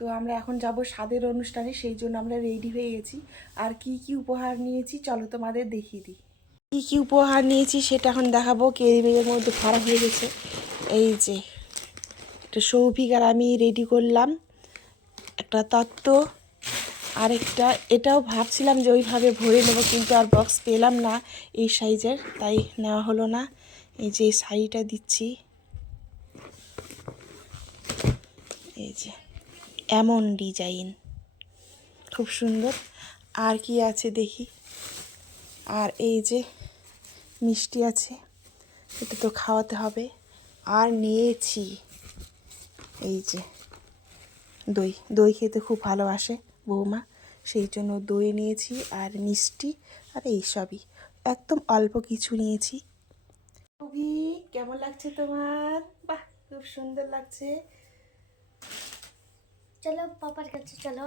তো আমরা এখন যাব স্বাদের অনুষ্ঠানে, সেই জন্য আমরা রেডি হয়ে গেছি। আর কি কি উপহার নিয়েছি চলো তোমাদের দেখিয়ে দিই। কী কী উপহার নিয়েছি সেটা এখন দেখাবো। ক্যারি ব্যাগের মধ্যে ভরা হয়ে গেছে। এই যে এটা সৌভিক আর আমি রেডি করলাম একটা তত্ত্ব, আরেকটা এটাও ভাবছিলাম যে ওইভাবে ভরে নেব, কিন্তু আর বক্স পেলাম না এই সাইজের, তাই নেওয়া হলো না। এই যে এই শাড়িটা দিচ্ছি, এই যে এমন ডিজাইন, খুব সুন্দর। আর কি আছে দেখি, আর এই যে মিষ্টি আছে, এটা তো খাওয়াতে হবে। আর নিয়েছি এই যে দই, দই খেতে খুব ভালোবাসে বৌমা, সেই জন্য দই নিয়েছি আর মিষ্টি আর এই সবই, একদম অল্প কিছু নিয়েছি। খুবই কেমন লাগছে তোমার? বাহ, খুব সুন্দর লাগছে। চলো পাপার কাছে চলো।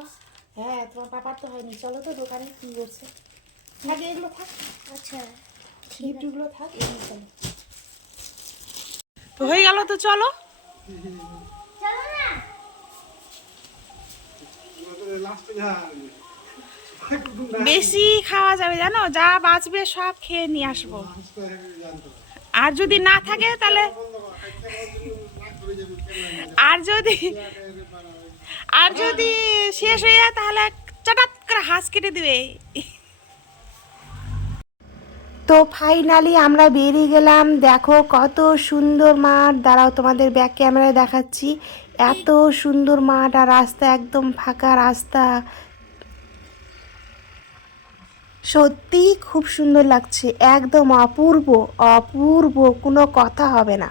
হ্যাঁ, তোমার পাপার তো হয়নি, চলো তো দোকানে কি করছে। থাকে এগুলো থাক, আচ্ছা গিফটগুলো থাক, এগুলো চলো। তো হয়ে গেল, তো চলো। চলো না। বেশি খাওয়া যাবে জানো, যা বাঁচবে সব খেয়ে নিয়ে আসবো। আর যদি না থাকে তাহলে, আর যদি শেষ হয়ে যায় তাহলে চটাৎ করে হাঁস কেটে দিবে। তো ফাইনালি আমরা বেরিয়ে গেলাম। দেখো কত সুন্দর মাঠ, দাঁড়াও তোমাদের ব্যাক ক্যামেরায় দেখাচ্ছি। এত সুন্দর মাঠ, আর রাস্তা একদম ফাঁকা রাস্তা, সত্যি খুব সুন্দর লাগছে, একদম অপূর্ব অপূর্ব, কোনো কথা হবে না।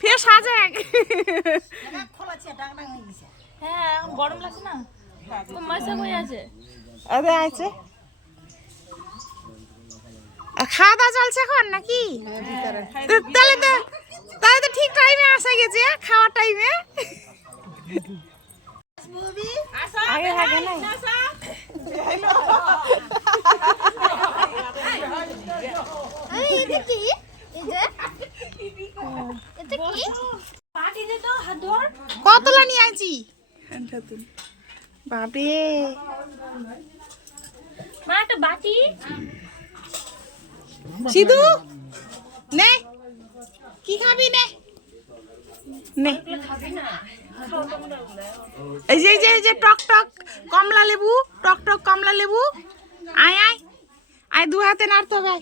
ফের সাজে হ্যাঁ গরম লাগছে না, মাইসা কই আছে? আরে আছে, খাওয়া দাওয়া চলছে এখন নাকি? তাহলে তো ঠিক টাইমে আসা গেছে, খাওয়ার টাইমে। আগে থাকে না, এটা কি? এটা কি? পাটি দে তো, হাত ধর। কতলা নিয়ে আইছি বাপরে। মা একটা বাটি। সিধু নে, কি খাবি নে নে। এই যে এই যে টক টক কমলা লেবু, টক টক কমলা লেবু, আয় আয় আয়, দু হাতে নাড়তে হবে।